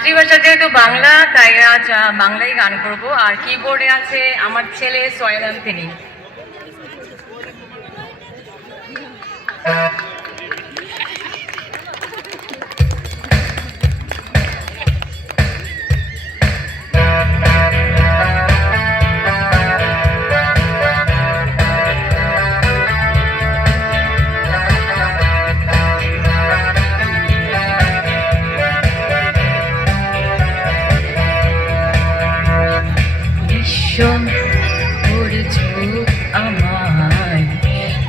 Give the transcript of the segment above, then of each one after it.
মাতৃভাষা যেহেতু বাংলা, তাই আজ বাংলায় গান করব। আর কিবোর্ডে আছে আমার ছেলে সোয়েল তিনি। আমায়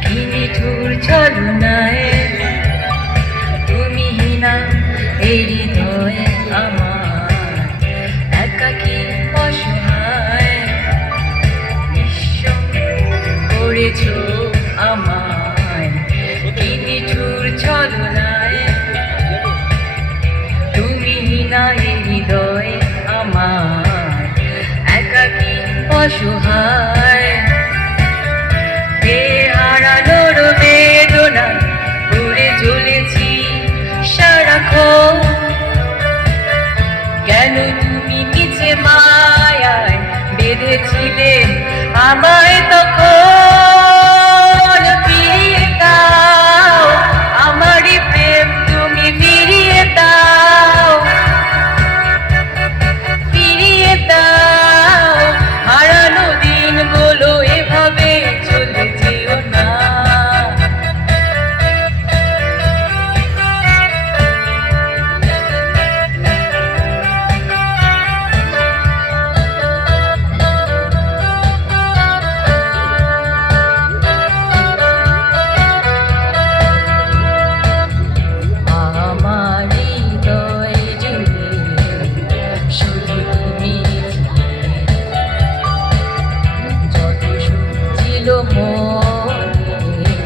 কি নিঠুর ছলনায়, তুমি না এই হৃদয়ে আমার একাকী অসহায়। নিঃস্ব করেছ আমায় কি নিঠুর ছলনায়, তুমি না এই হৃদয়ে আমার একাকী অসহায়। হারানোর বেদনা ঘুরে চলেছি সারাক্ষণ, কেন তুমি নিচে মায়ায় বেঁধেছিলে আমায় তখন। ফিরিয়ে দাও আমারই প্রেম, তুমি ফিরিয়ে দাও, ফিরিয়ে দাও হারানো দিনগুলো এভাবে চলে যেও না। আমার হৃদয় জুড়ে শুধু তুমি যত সুখ ছিল মনে,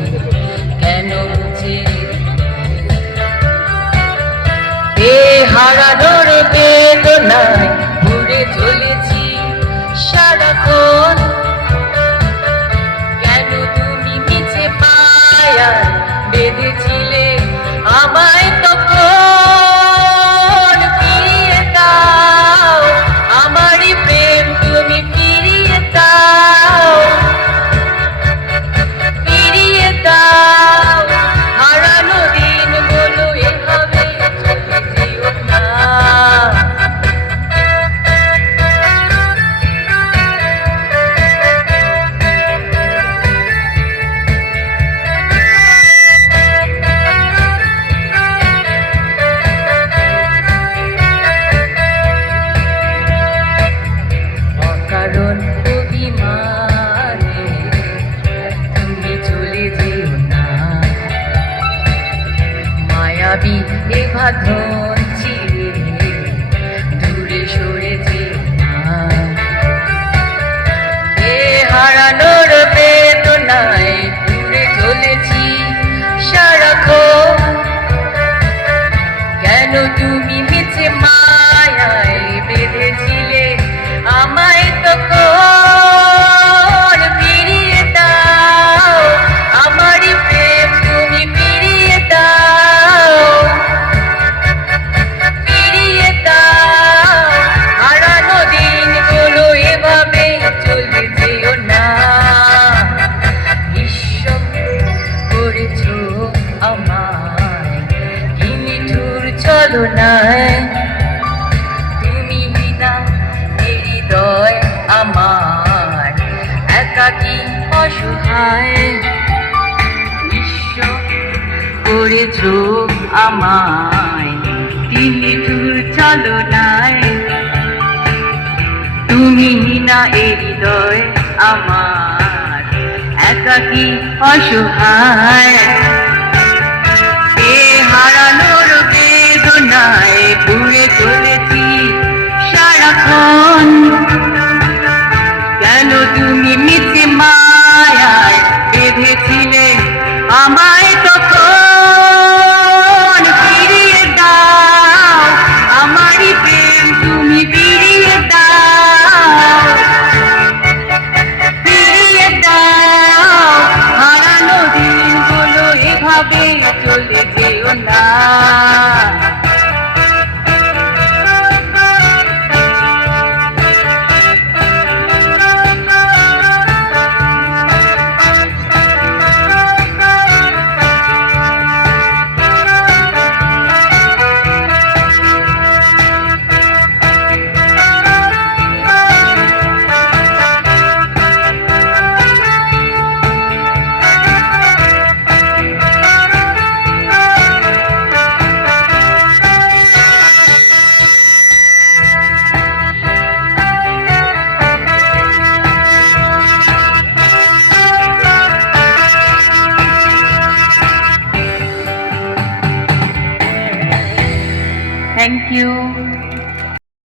কেন মুছে হারানোর বেদনায় ঘুরে চলেছি সারাক্ষণ, কেন তুমি নিচে মায়ায় বেঁধেছিলে আমায় তখন। ফিরিয়ে দাও আমারই প্রেম, তুমি ফিরিয়ে দাও, ফিরিয়ে দাও হারানো দিনগুলো এভাবে চলে যেও না। অকারণ অভিমানে তুমি চলে যেও না, মায়াবী এ বাঁধন ছিঁড়ে দূরে সরে যেও না। হারানোর বেদনায় দূরে চলেছি সারাক্ষণ, কেন তুমি নিচে মায়ায় বেঁধেছিলে আমায় তখন। ফিরিয়ে দাও আমারই প্রেম, তুমি ফিরিয়ে দাও, ফিরিয়ে দাও হারানো দিনগুলো এভাবে চলে যেও না। ঈশ্বর করেছ আমায় কি নিঠুর ছলনায়, তুমি না এই হৃদয় আমার একাকী অসহায়। ঈশ্বর করেছ আমায় কি নিঠুর ছলনায়, তুমি না এই হৃদয় আমার একাকী অসহায়। হারানোর বেদনায়